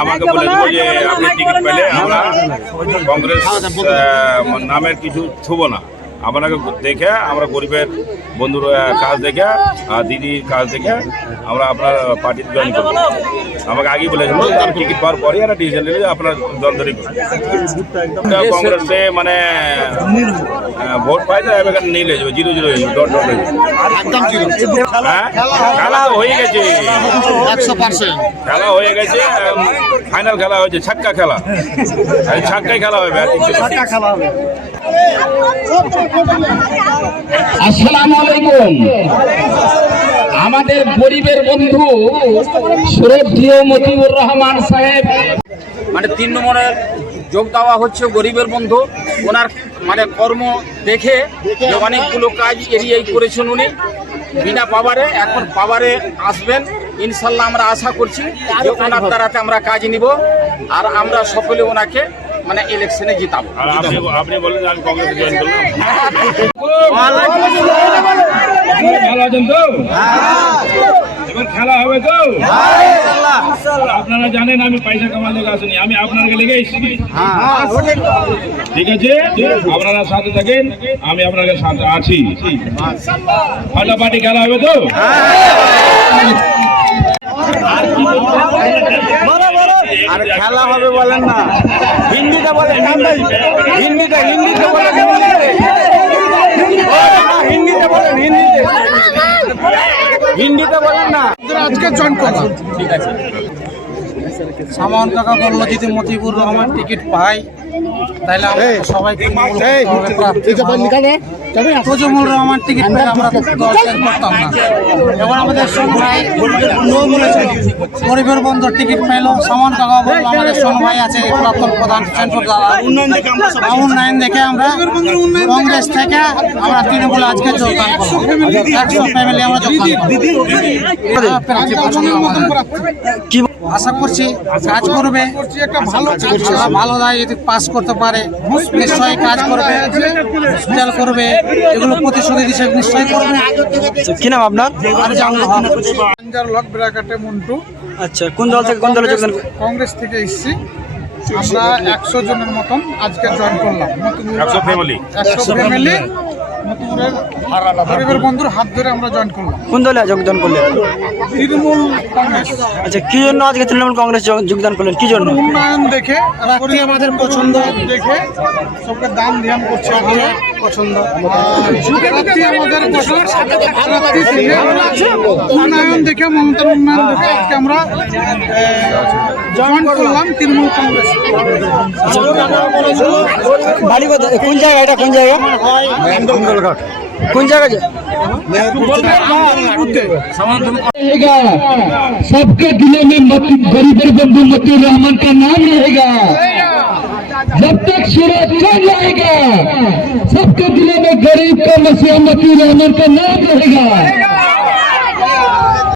আমাকে বলে দেবো যে আপনি টিকিট পেলে আমরা কংগ্রেস নামের কিছু ছুব না, আপনাকে দেখে আমরা গরিবের বন্ধুর কাজ দেখে আর দিদির কাজ দেখে আমরা আপনার পার্টিতে জয়েন করবো। আমাকে আগেই বলেছিল টিকিট পাওয়ার পরেই একটা ডিসিশন নিলে আপনার দলদারি কংগ্রেসে মানে ভোট পাই না এবার নীল হয়ে যাবে, 0-0 হয়ে যাবে, ডট হয়ে যাবে। হ্যাঁ, খেলা তো হয়ে গেছে, 100% খেলা হয়ে গেছে, ফাইনাল খেলা হয়েছে, ছাক্কা খেলা, ছাক্কাই খেলা হবে। আসসালামু আলাইকুম। আমাদের গরিবের বন্ধু শ্রদ্ধেয় মতিউর রহমান সাহেব মানে 3 নম্বরের যোগ দেওয়া হচ্ছে গরিবের বন্ধু। ওনার মানে কর্ম দেখে যে অনেকগুলো কাজ এরিয়াই করেছেন উনি বিনা পাওয়ারে, এখন পাওয়ারে আসবেন ইনশাল্লাহ। আমরা আশা করছি যে ওনার দ্বারাতে আমরা কাজ নিব আর আমরা সকলে ওনাকে মানে ইলেকশনে জিতাবো। আপনি বলেন আমি কংগ্রেসে জয়েন করলাম। ভালো আছেন তো? এবার খেলা হবে তো? আপনারা জানেন আমি পয়সা কামার লেগে আসিনি, আমি আপনাকে লেগে এসেছি। ঠিক আছে, আপনারা সাথে থাকেন, আমি আপনাদের সাথে আছি। ফাটাফাটি খেলা হবে তো? আর খেলা হবে বলেন না, হিন্দিতে বলেন, হিন্দিতে বলেন, হিন্দিতে বলেন না। আজকে জয়েন করলাম, ঠিক আছে। সামান কাকা বললো যদি মতিউর রহমান টিকিট পাই তাহলে আমরা সবাইকে ফজলুর রহমান টিকিট পেলে আমরা করতাম না। এখন আমাদের ভাই গরিবের বন্ধুর টিকিট পেল, সামান কাকা বললো আমাদের সোন ভাই আছে প্রাক্তন প্রধান উন্নয়ন দেখে আমরা কংগ্রেস থেকে আমরা তৃণমূলে আজকে যোগদান করলাম। 100 ফ্যামিলি আমরা কি আশা করছি কাজ করবে, একটা ভালো দায় যদি পাস করতে পারে নিশ্চয়ই কাজ করবে, হসপিটাল করবে, এগুলো প্রতিশ্রুতি দিচ্ছে নিশ্চয়ই করবে। কি নাম আপনার? লক ব্রাকেটে মন্টু। আচ্ছা, কোন দল থেকে কোন দলে যোগদান? কংগ্রেস থেকে এসেছি আমরা 100 জনের মতন আজকে জয়েন করলাম। 100 ফ্যামিলি মতিউরের গরিবের বন্ধুর হাত ধরে আমরা জয়েন করলাম। কোন দলে যোগদান করলেন? তৃণমূল কংগ্রেস। আচ্ছা, কি জন্য আজকে তৃণমূল কংগ্রেস যোগদান করলেন? কি জন্য? উন্নয়ন দেখে, আমাদের পছন্দ দেখে সবকে দান ধ্যান করছে, আমাদের পছন্দ উন্নয়ন দেখে, মমতার উন্নয়ন দেখে আজকে আমরা জয়েন করলাম তৃণমূল কংগ্রেস। বাড়ি কোন জায়গা? এটা কোন জায়গা? কোন জায়গা? सबके दिलों में गरीबों बंधु मतिउर रहमान का नाम रहेगा। जब तक सूरज चल जाएगा सबके दिलों में गरीब का मसीहा मतिउर रहमान का नाम रहेगा।